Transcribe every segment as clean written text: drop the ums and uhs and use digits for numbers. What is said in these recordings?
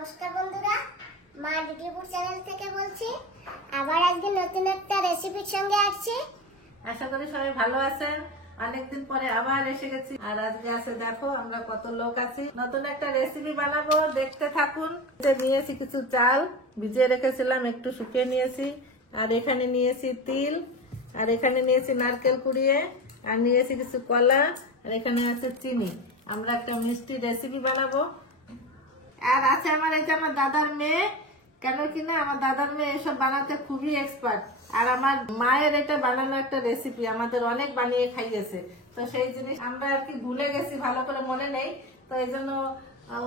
নমস্কার বন্ধুরা, মা ডিটিপুর চ্যানেল থেকে বলছি। আবার আজকে নতুন একটা রেসিপির সঙ্গে আসছি। আশা করি সবাই ভালো আছেন। অনেকদিন পরে আবার এসে গেছি আর আজকে আছে দেখো আমরা কত লোক আছি। নতুন একটা রেসিপি বানাবো, দেখতে থাকুন। নিয়েছি কিছু চাল ভিজিয়ে রেখেছিলাম, একটু শুকিয়ে নিয়েছি। আর এখানে নিয়েছি তিল, আর এখানে নিয়েছি নারকেল কুড়িয়ে, আর নিয়েছি কিছু কলা, আর এখানে আছে চিনি। আমরা একটা মিষ্টি রেসিপি বানাবো। আর আছে আমার এই যে আমার দাদার মেয়ে, কেন কিনা আমার দাদার মেয়ে এসব বানাতে খুবই এক্সপার্ট। আর আমার মায়ের এটা বানানো একটা রেসিপি আমাদের অনেক বানিয়ে খাইয়েছে, তো সেই জিনিস আমরা আর কি ভুলে গেছি, ভালো করে মনে নেই। তো এই জন্য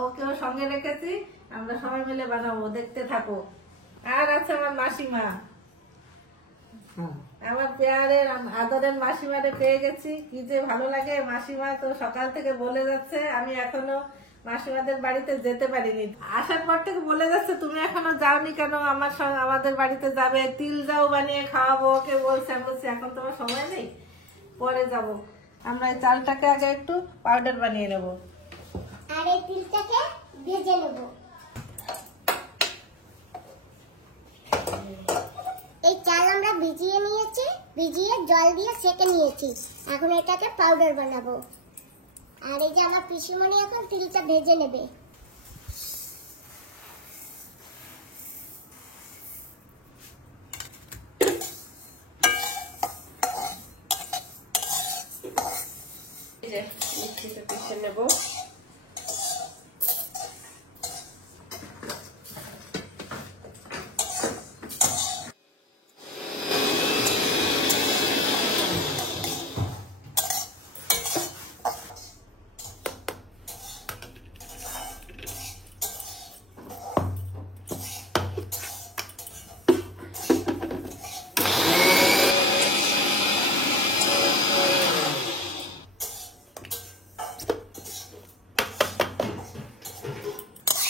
ওকেও সঙ্গে রেখেছি, আমরা সবাই মিলে বানাবো, দেখতে থাকো। আর আছে আমার মাসিমা, আমার পেয়ারের আদরের মাসিমারে পেয়ে গেছি, কি যে ভালো লাগে। মাসিমা তো সকাল থেকে বলে যাচ্ছে, আমি এখনো মাসিমাদের বাড়িতে যেতে পারিনি। আসার পর থেকে বলে যাচ্ছে তুমি এখনো যাওনি কেন, আমাদের বাড়িতে যাবে, তিল যাও বানিয়ে খাওয়াবো। ওকে বলছে, আমি বলছি এখন তোমার সময় নেই, পরে যাব। আমরা এই চালটাকে আগে একটু পাউডার বানিয়ে নেব, আর এই তিলটাকে ভেজে নেব। এই চাল আমরা ভিজিয়ে নিয়েছি, ভিজিয়ে জল দিয়ে সেঁকে নিয়েছি। এখন এটাকে পাউডার বানাবো। আর এই যে আমার পিসিমণি এখন তিলটা ভেজে নেবে। মিক্সিতে পিষে নেব।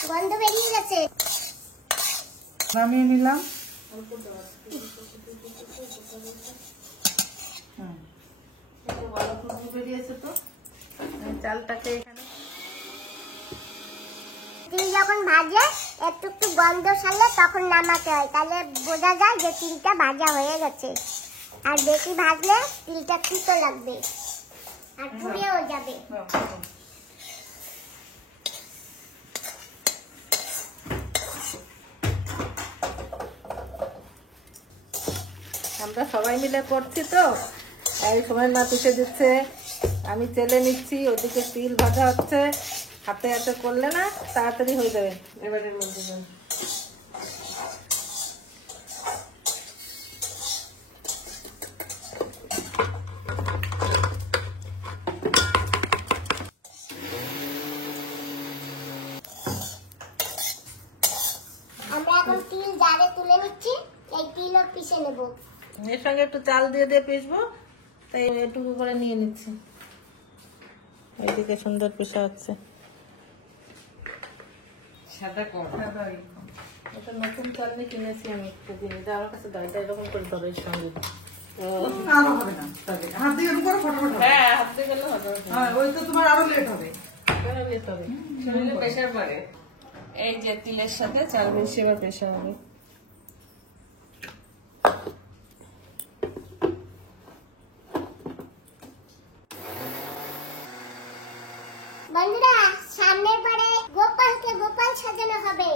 গন্ধ বেরিয়ে গেছে, নামিয়ে নিলাম। বেরিয়েছে তো চালটাকে এখানে তিল যখন ভাজে একটু একটু গন্ধ ছাড়লে তখন নামাতে হয়, তাহলে বোঝা যায় যে তিলটা ভাজা হয়ে গেছে। আর বেশি ভাজলে তিলটা তিতো লাগবে আর পুড়েও যাবে। আমরা সবাই মিলে করছি তো, এই সময় মা পিষে দিচ্ছে, আমি চেলে নিচ্ছি, ওদিকে তিল ভাজা হচ্ছে। হাতে হাতে করলে না তাড়াতাড়ি হয়ে যাবে। এবারের মধ্যে আমরা এখন তিল জারে তুলে নিচ্ছি, এই তিল আর পিষে নেব। এর সঙ্গে একটু চাল দিয়ে দিয়ে পিষবো, তাই এটুকু করে নিয়ে নিচ্ছি। এইদিকে সুন্দর পিষা হচ্ছে। এটা নতুন চাল নিয়ে কিনেছি আমি, একটু দিন আমার কাছে দাঁড়িয়ে এরকম করে ধরো এর সঙ্গে। হাত দিয়ে করো ফটাফট। হ্যাঁ, হাত দিয়ে গেলে হবে। হ্যাঁ, ওই তো তোমার আরো লেট হবে। শরীরে প্রেশার পড়ে। এই যে তিলের সাথে চাল মিশিয়ে বা প্রেশার হবে। বন্ধুরা, সামনের বারে গোপালকে গোপাল সাজানো হবে,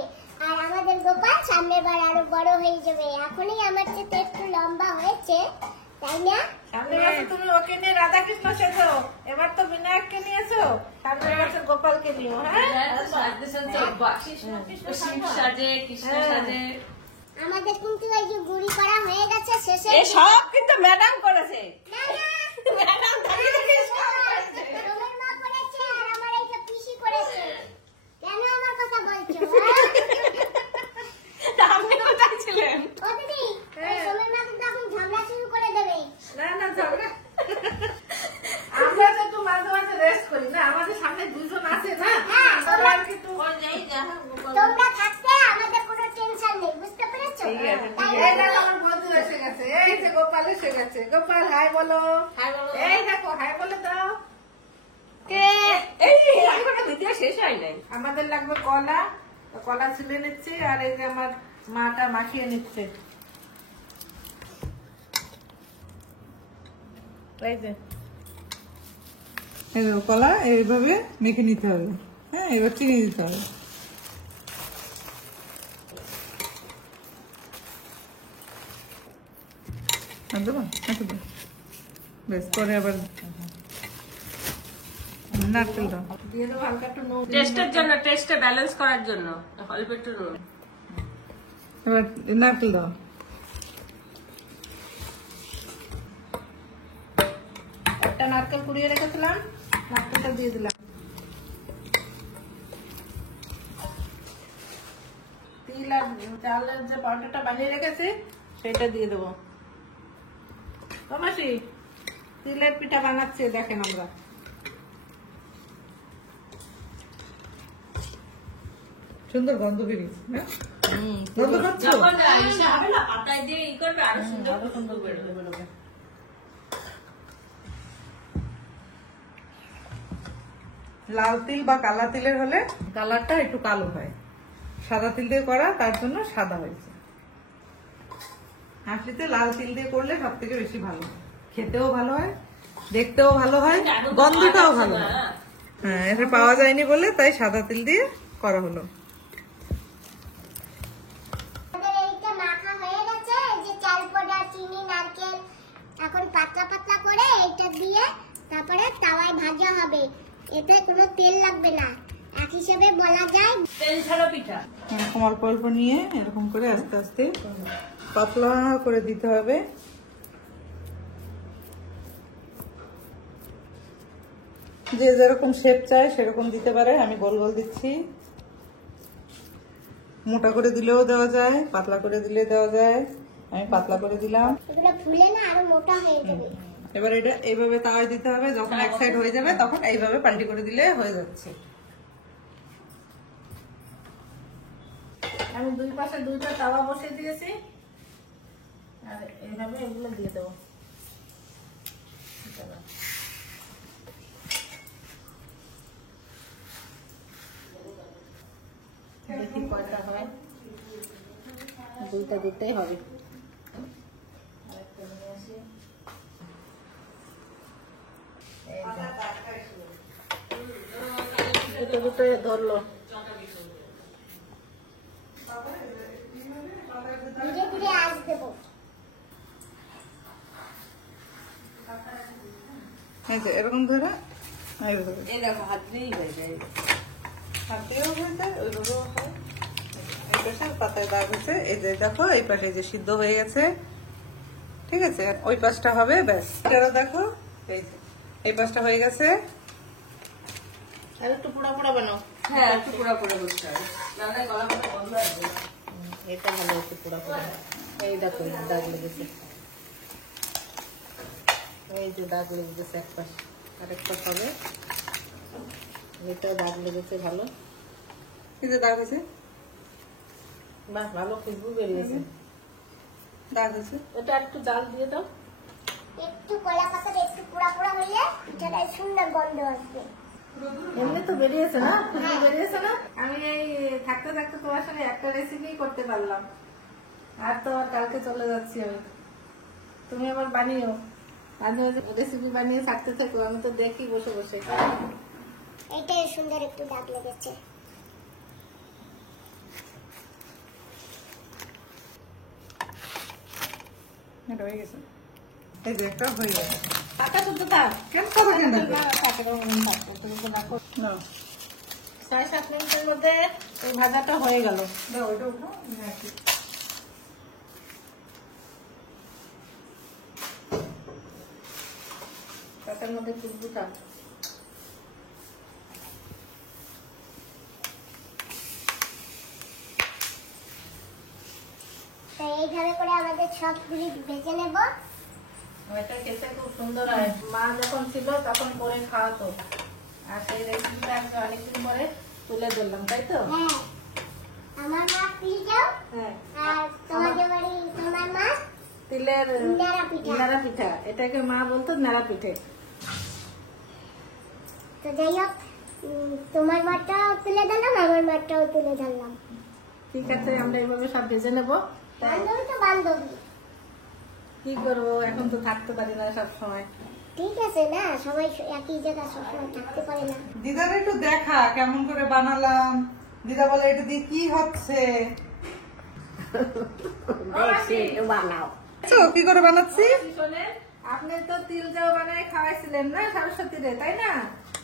আর আমাদের গোপাল সামনের বার আরো বড় হয়ে যাবে। এখনই আমার চেয়ে একটু লম্বা হয়েছে, তাই না? সামনের বছর তুমি ওকে নিয়ে রাধা কৃষ্ণ সেজো, এবার তো বিনায়ককে নিয়েছো, সামনের বছর গোপালকে নিও। হ্যাঁ, আমাদের কিন্তু এই যে গুড়ি করা হয়ে গেছে, শেষে সব কিন্তু ম্যাডাম করেছে। না না, ম্যাডাম সোমের মা করেছে আর আমার এই যে পিসি করেছে। কেন আমার কথা বলছো? আপনি কোথায় ছিলেন? ও দিদি, ওই সোমের মা কিন্তু এখন ঝগড়া শুরু করে দেবে। না না, ঝগড়া আমরা তো একটু মাঝে মাঝে রেস্ট করি না, আমাদের সামনে দুজন আছে না। হ্যাঁ, তোমরা আর কি একটু তোমরা থাকতে আমাদের কোনো টেনশন নেই, বুঝতে পেরেছো? ঠিক আছে, তাই এই দেখো আমার বন্ধু এসে গেছে, এই যে গোপাল এসে গেছে। গোপাল হাই বলো। এই দেখো হাই বলে দাও। কে? এই এখনো ভিডিও শেষ হয় নাই। আমাদের লাগবে কলা, তো কলা ছিলে নিচ্ছি আর এই যে আমার মাটা মাখিয়ে নিচ্ছে। এই যে এই দেখো, কলা এইভাবে মেখে নিতে হবে। হ্যাঁ, এবার চিনি দিতে হবে। আর দেবো? একটু দাও। বেশ, পরে আবার নারকেল দাও। দিয়ে দেবো হালকা একটু নুন। টেস্টের জন্য, টেস্টে ব্যালেন্স করার জন্য অল্প একটু নুন। এবার নারকেল দাও। একটা নারকেল কুড়িয়ে রেখেছিলাম, নারকেলটা দিয়ে দিলাম। তিল আর চালের যে পাউডারটা বানিয়ে রেখেছি সেটা দিয়ে দেবো। ও মাসি, তিলের পিঠা বানাচ্ছি দেখেন আমরা। সুন্দর গন্ধ বেরিয়েছে, হ্যাঁ? গন্ধ পাচ্ছ? যখন ইসে হবে না, পাতায় দিয়ে ই করবে, আরো সুন্দর সুন্দর বেরোবে। লাল তিল বা কালা তিলের হলে কালারটা একটু কালো হয়, সাদা তিল দিয়ে করা তার জন্য সাদা হয়েছে। হাঁসলিতে লাল তিল দিয়ে করলে সব থেকে বেশি ভালো হয়, খেতেও ভালো হয়, দেখতেও ভালো হয়, গন্ধটাও ভালো হয়। হ্যাঁ, এটা পাওয়া যায়নি বলে তাই সাদা তিল দিয়ে করা হলো। আমাদের এইটা মাখা হয়ে গেছে, এই যে চাল পোড়া, চিনি, নারকেল। এখন পাতলা পাতলা করে এটা দিয়ে তারপরে তাওয়ায় ভাজা হবে। এতে কোনো তেল লাগবে না, এক হিসেবে বলা যায়। তেল ছাড়া পিঠা। এরকম অল্প অল্প নিয়ে এরকম করে আস্তে আস্তে পাতলা করে দিতে হবে। যে যেরকম শেপ চায় সেরকম দিতে পারে। আমি গোল গোল দিচ্ছি। মোটা করে দিলেও দেওয়া যায়, পাতলা করে দিলে দেওয়া যায়। আমি পাতলা করে দিলাম। এগুলো ফুলে না আরো মোটা হয়ে যাবে। এবার এটা এইভাবে তাওয়ায় দিতে হবে। যখন এক সাইড হয়ে যাবে তখন এইভাবে পাল্টি করে দিলে হয়ে যাচ্ছে। আমি দুই পাশে দুইটা তাওয়া বসিয়ে দিয়েছি আর এইভাবে এগুলো দিয়ে দেবো। দেখি কয়টা হয়, দুইটা দিতেই হবে। আরেকটা নিয়ে আসি। এই যে। দুটো দুটো ধরলো। ধীরে ধীরে আঁচ দেবো। এই যে এরকম ধরে এইভাবে এই দেখো, হাত দিয়েই হয়ে যায়। হাত দিয়েও হয়ে যায়, ওইভাবেও হয়। এই পাশে পাতায় দাগ হয়েছে, এই যে দেখো এই পাশে যে সিদ্ধ হয়ে গেছে, ঠিক আছে। ওই পাশটা হবে, ব্যাস। এটারও দেখো, এই যে এই পাশটা হয়ে গেছে। আর একটু পোড়া পোড়া বানাও। হ্যাঁ, একটু পুরা পুরা করতে হবে, নাহলে গলা মতো বন্ধ আসবে। এটা ভালো একটু পোড়া পোড়া। এই দেখো এই দাগ লেগেছে, এই যে দাগ লেগে গেছে এক পাশ, আরেক পাশ হবে। এটা দাগ লেগেছে ভালো, এই যে দাগ হয়েছে, বাহ ভালো খুশবু বেরিয়েছে। দাগ হয়েছে। এটা একটু জাল দিয়ে দাও। একটু কলা পাতাটা একটু পোড়া পোড়া হইলে পিঠাটা সুন্দর গন্ধ আসবে। এমনি তো বেরিয়েছে না, খুশবু বেরিয়েছে না। আমি এই থাকতে থাকতে তোমার সঙ্গে একটা রেসিপি করতে পারলাম, আর তো আর কালকে চলে যাচ্ছি আমি। তুমি আবার বানিও, মাঝে মাঝে রেসিপি বানিয়ে থাকতে থাকো, আমি তো দেখি বসে বসে। এইটাই সুন্দর একটু দাগ লেগেছে। এটা হয়ে গেছে। এই যে একটা হয়ে গেছে। পাতা শুদ্ধ থাক, কেন কথা কেন থাকবে? রাখো। না, 6-7 মিনিটের মধ্যে এই ভাজাটা হয়ে গেল। দাও ওইটা উঠাও, আমি আসি। পাতার মধ্যে খুশবু থাক। তো এইভাবে করে আমাদের সবগুলি ভেজে নেব। এটা খেতে খুব সুন্দর হয়। মা যখন ছিল তখন করে খাওয়াতো, আর সেই রেসিপিটা আমি অনেকদিন পরে তুলে ধরলাম, তাই তো? হ্যাঁ, আমার মা তিল যাও, হ্যাঁ, আর তোমাদের বাড়ি তোমার মা তিলের ন্যাড়া পিঠা। ন্যাড়া পিঠা, এটাকে মা বলতো ন্যাড়া পিঠে। তো যাই হোক, তোমার মাঠটাও তুলে দিলাম, আমার মাঠটাও তুলে ধরলাম। ঠিক আছে, আমরা এইভাবে সব ভেজে নেবো। বান্ধবী তো বান্ধবী, কি করবো, এখন তো থাকতে পারি না সব সময়। ঠিক আছে না, সবাই একই জায়গায় সবসময় থাকতে পারে না। দিদার একটু দেখা কেমন করে বানালাম। দিদা বলে এটা দিয়ে কি হচ্ছে। তো কি করে বানাচ্ছি? শোনেন, আপনি তো তিল যাও বানায় খাওয়াইছিলেন না সরস্বতীরে, তাই না?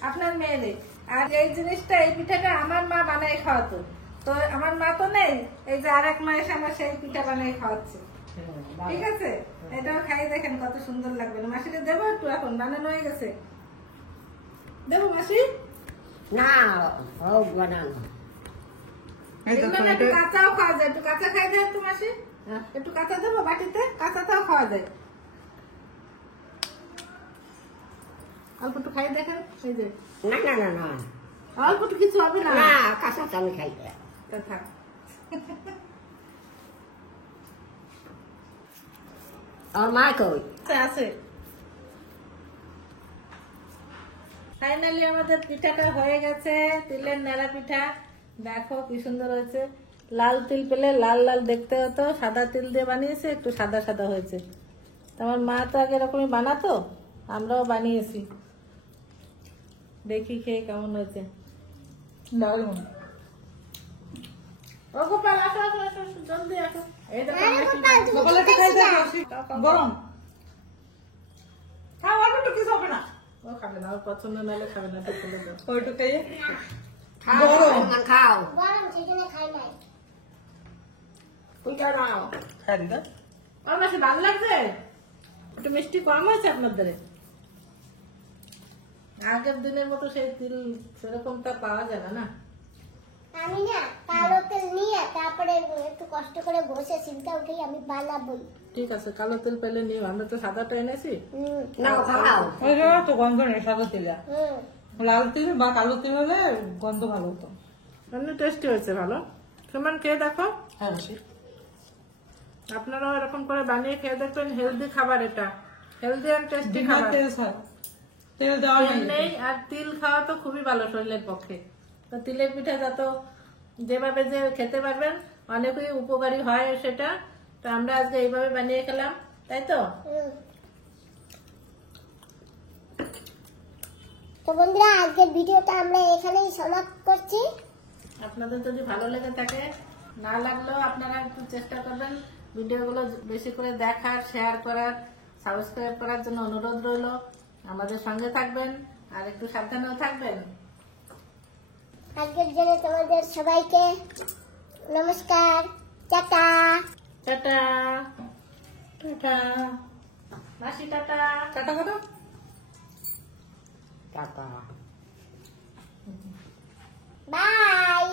আপনার মেয়েরে। আর এই জিনিসটা, এই পিঠাটা আমার মা বানায় খাওয়াতো। তো আমার মা তো নেই, এই যে আর এক মা এসে আমার সেই পিঠা বানায় খাওয়াচ্ছে। ঠিক আছে, এটাও খাই দেখেন কত সুন্দর লাগবে। না মাসিকে দেবো একটু, এখন বানানো হয়ে গেছে। দেবো মাসি? না হোক বানানো। এই দেখো, এগুলো না একটু কাঁচাও খাওয়া যায়, একটু কাঁচা খাই দেয় একটু মাসি। একটু কাঁচা দেবো বাটিতে, কাঁচাটাও খাওয়া যায়। অল্প একটু খাই দেখেন, এই যে না না না না অল্প একটু কিছু হবে না। না কাঁচা তো আমি খাই না। তা থাক। আমার মা কই? আচ্ছা, আছে। ফাইনালি আমাদের পিঠাটা হয়ে গেছে, তিলের নেড়া পিঠা। দেখো কি সুন্দর হয়েছে। লাল তিল পেলে লাল লাল দেখতে হতো, সাদা তিল দিয়ে বানিয়েছে, একটু সাদা সাদা হয়েছে। তো আমার মা তো আগে এরকমই বানাতো, আমরাও বানিয়েছি। দেখি খেয়ে কেমন হয়েছে। দারুণ। ও গোপাল, আসো আসো আসো, জলদি আসো। এই দেখো আরে মাসি গোপাল, তুমি বলে খেতে খাই যাও। দেখো গরম। খাও, আর একটু কিছু হবে না। ও খাবে না, ওর পছন্দ নাহলে খাবে না, তো ফেলে দাও। ওইটু খাইয়ে খাও গরম। আমার খাও গরম, সেই জন্য খাই নাই। পিঠা নাও। খাই দিদা। ওর মাসি ভালো লাগছে? একটু মিষ্টি কম হয়েছে আপনাদের। আগের দিনের মতো সেই তিল সেরকমটা পাওয়া যায় না, না? আমি না কালো তেল নিয়ে তারপরে একটু কষ্ট করে ঘষে চিন্তা উঠেই আমি বানাবো। ঠিক আছে, কালো তেল পেলে নিও, আমরা তো সাদাটা এনেছি। নাও খাও। ওই জন্য তো গন্ধ নেই সাদা তেলে। হুম, লাল তিল বা কালো তিল হলে গন্ধ ভালো হতো। এমনি টেস্টি হয়েছে, ভালো। সুমন খেয়ে দেখো, হ্যাঁ মাসি। আপনারাও এরকম করে বানিয়ে খেয়ে দেখবেন। হেলদি খাবার এটা, হেলদি আর টেস্টি ডিমের খাবার। তেল ছাড়া। তেল দেওয়া তেল নেই। নেই, আর তিল খাওয়া তো খুবই ভালো শরীরের পক্ষে। তো তিলের পিঠা যত যেভাবে যে খেতে পারবেন, অনেকই উপকারী হয় সেটা। তো আমরা আজকে এইভাবে বানিয়ে খেলাম, তাই তো? হুম। তো বন্ধুরা, আজকের ভিডিওটা আমরা এখানেই সমাপ্ত করছি। আপনাদের যদি ভালো লেগে থাকে, না লাগলেও আপনারা একটু চেষ্টা করবেন ভিডিওগুলো বেশি করে দেখার, শেয়ার করার, সাবস্ক্রাইব করার জন্য অনুরোধ রইল। আমাদের সঙ্গে থাকবেন আর একটু সাবধানেও থাকবেন। আজকের জন্য তোমাদের সবাইকে নমস্কার, টাটা। Tata tata. মাসি, টাটা। টাটা করো। টাটা। বাই।